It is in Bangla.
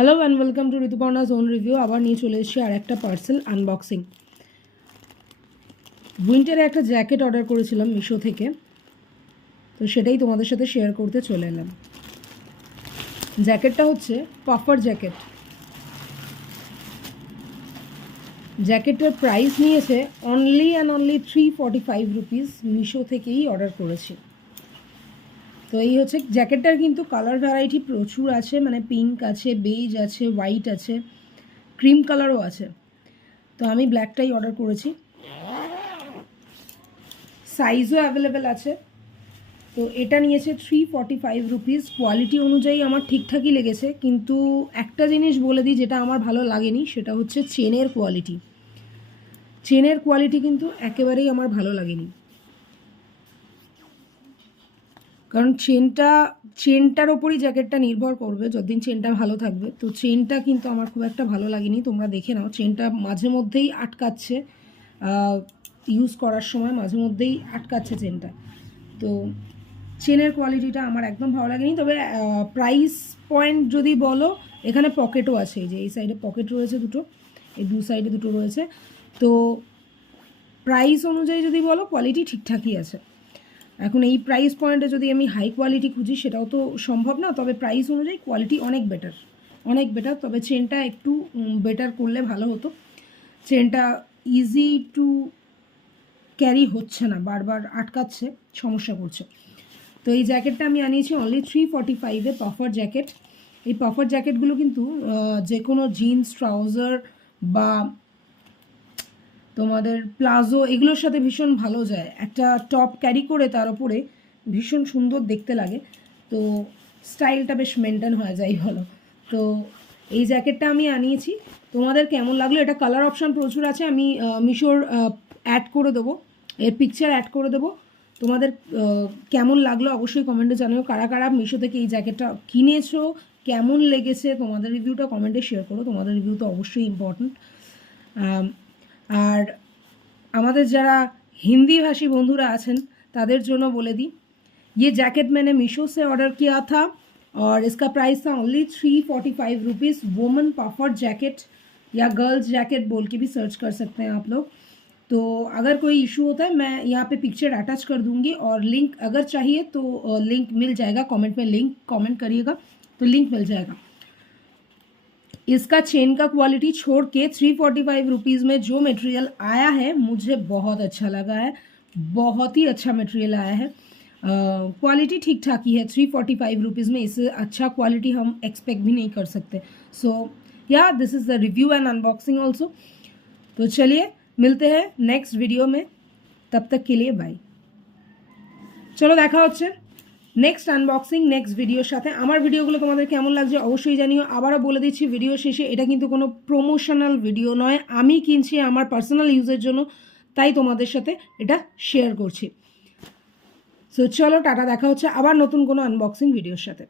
Hello and welcome to Rituparna's own review. আবার নিয়ে চলে এসেছি আর একটা পার্সেল আনবক্সিং। উইন্টারে একটা জ্যাকেট অর্ডার করেছিলাম মিশো থেকে, তো সেটাই তোমাদের সাথে শেয়ার করতে চলে এলাম। জ্যাকেটটা হচ্ছে পাফার জ্যাকেট। জ্যাকেটের প্রাইস নিয়েছে only and only 345 rupees. Meesho থেকেই অর্ডার করেছি। তো এই হচ্ছে জ্যাকেটটার, কিন্তু কালার ভ্যারাইটি প্রচুর আছে, মানে পিঙ্ক আছে, বেজ আছে, হোয়াইট আছে, ক্রিম কালারও আছে। তো আমি ব্ল্যাকটাই অর্ডার করেছি। সাইজও অ্যাভেলেবেল আছে। তো এটা নিয়েছে 345 রুপিস। কোয়ালিটি অনুযায়ী আমার ঠিকঠাকই লেগেছে, কিন্তু একটা জিনিস বলে দিই যেটা আমার ভালো লাগেনি, সেটা হচ্ছে চেনের কোয়ালিটি। চেনের কোয়ালিটি কিন্তু একেবারেই আমার ভালো লাগেনি, কারণ চেনটার ওপরই জ্যাকেটটা নির্ভর করবে, যতদিন চেনটা ভালো থাকবে। তো চেনটা কিন্তু আমার খুব একটা ভালো লাগেনি। তোমরা দেখে নাও, চেনটা মাঝে মধ্যেই আটকাচ্ছে, ইউজ করার সময় মাঝে মধ্যেই আটকাচ্ছে চেনটা। তো চেনের কোয়ালিটিটা আমার একদম ভালো লাগেনি। তবে প্রাইস পয়েন্ট যদি বলো, এখানে পকেটও আছে, যে এই সাইডে পকেট রয়েছে দুটো, এই দু সাইডে দুটো রয়েছে। তো প্রাইস অনুযায়ী যদি বলো, কোয়ালিটি ঠিকঠাকই আছে। এখন এই প্রাইস পয়েন্টে যদি আমি হাই কোয়ালিটি খুঁজি, সেটাও তো সম্ভব না। তবে প্রাইস অনুযায়ী কোয়ালিটি অনেক বেটার, অনেক বেটার। তবে চেনটা একটু বেটার করলে ভালো হতো। চেনটা ইজি টু ক্যারি হচ্ছে না, বারবার আটকাচ্ছে, সমস্যা করছে। তো এই জ্যাকেটটা আমি আনিয়েছি অনলি 345-এ, পাফার জ্যাকেট। এই পাফার জ্যাকেটগুলো কিন্তু যে কোনো জিন্স, ট্রাউজার বা তোমাদের প্লাজো এগুলোর সাথে ভীষণ ভালো যায়। একটা টপ ক্যারি করে তার উপরে ভীষণ সুন্দর দেখতে লাগে। তো স্টাইলটা বেশ মেনটেন হয়ে যায় ভালো। তো এই জ্যাকেটটা আমি আনিয়েছি। তোমাদের কেমন লাগলো? এটা কালার অপশান প্রচুর আছে, আমি মিশোর অ্যাড করে দেবো, এর পিকচার অ্যাড করে দেবো। তোমাদের কেমন লাগলো অবশ্যই কমেন্টে জানাও। কারা কারা মিশো থেকে এই জ্যাকেটটা কিনেছো, কেমন লেগেছে, তোমাদের রিভিউটা কমেন্টে শেয়ার করো। তোমাদের রিভিউ তো অবশ্যই ইম্পর্ট্যান্ট। আর আমাদের যারা हिंदी भाषी बंधुरा आছেন तादेर जोनो बोले दी, ये जैकेट मैंने मीशो से ऑर्डर किया था और इसका प्राइस था only 345 rupees. Women puffer jacket या गर्ल्स जैकेट बोल के भी सर्च कर सकते हैं आप लोग। तो अगर कोई इशू होता है, मैं यहाँ पे पिक्चर अटैच कर दूँगी, और लिंक अगर चाहिए तो लिंक मिल जाएगा कमेंट में। लिंक कमेंट करिएगा तो लिंक मिल जाएगा। इसका चेन का क्वालिटी छोड़ के 345 रुपीज़ में जो मटेरियल आया है, मुझे बहुत अच्छा लगा है। बहुत ही अच्छा मटेरियल आया है। क्वालिटी ठीक ठाक ही है। 345 रुपीज़ में इससे अच्छा क्वालिटी हम एक्सपेक्ट भी नहीं कर सकते। सो या this is the review and unboxing also. तो चलिए मिलते हैं नेक्स्ट वीडियो में, तब तक के लिए बाय। चलो देखा होच्छे नेक्स्ट আনবক্সিং নেক্সট ভিডিওর সাথে। আমার ভিডিওগুলো তোমাদের কেমন লাগছে অবশ্যই জানিও। আবারও বলে দিচ্ছি ভিডিও শেষে, এটা কিন্তু কোনো প্রমোশনাল ভিডিও নয়, আমি কিনছি আমার পার্সোনাল ইউজের জন্য, তাই তোমাদের সাথে এটা শেয়ার করছি। সো চলো টাটা, দেখা হচ্ছে আবার নতুন কোনো আনবক্সিং ভিডিওর সাথে।